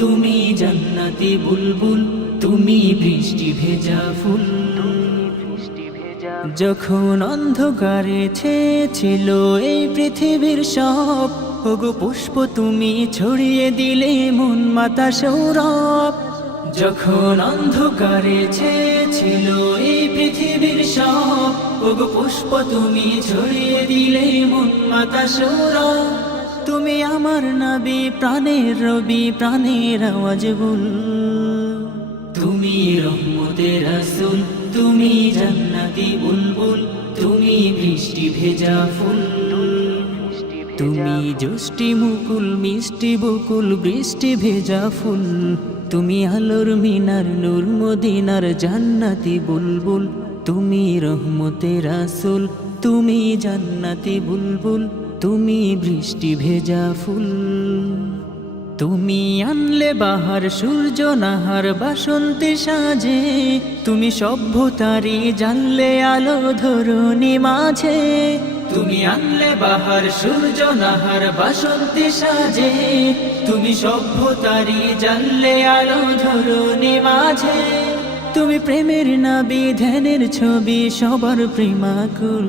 তুমি জান্নাতি বুলবুল, তুমি বৃষ্টি ভেজা ফুল। যখন অন্ধকারে ছিল এই পৃথিবীর সব, ওগো পুষ্প তুমি ছড়িয়ে দিলে মন মাতা সৌরভ। যখন অন্ধকারে ছিল এই পৃথিবীর সব, ওগো পুষ্প তুমি ছড়িয়ে দিলে মন মাতা সৌরভ। আমার নাবি, প্রাণের রবি, প্রাণের আওয়াজ গুল তুমি রহমতের রাসুল, তুমি জান্নাতি বুলবুল, তুমি বৃষ্টি ভেজা ফুল। তুমি জ্যোষ্ঠি মুকুল, মিষ্টি বকুল, বৃষ্টি ভেজা ফুল। তুমি আলোর মিনার, নূর মদিনার জান্নাতি বুলবুল। তুমি রহমতের রাসুল, তুমি জান্নাতি বুলবুল। তুমি বৃষ্টি ভেজা ফুল, তুমি আনলে বাহার সূর্য নাহার বাসন্তী সাজে, তুমি সভ্যতারি জানলে আলো ধরুনি মাঝে, তুমি আনলে বাহার সূর্য নাহার বাসন্তী সাজে, তুমি সভ্যতারি জানলে আলো ধরুনি মাঝে, তুমি প্রেমের নাবি, ধ্যানের ছবি, সবার প্রেমাকুল।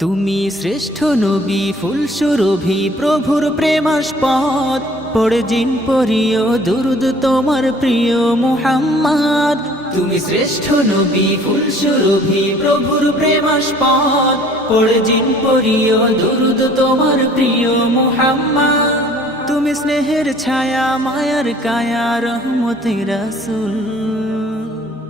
তুমি শ্রেষ্ঠ নবী ফুল সুরভি প্রভুর প্রেমাস্পদ। পড়ে জিন পরিয় দুরুদ তোমার প্রিয় মুহাম্মদ। তুমি শ্রেষ্ঠ নবী ফুল সুরভি প্রভুর প্রেমাস্পদ। পড়ে জিন পরিয় দুরুদ তোমার প্রিয় মুহাম্মদ। তুমি স্নেহের ছায়া, মায়ার কায়া রহমতে রাসুল।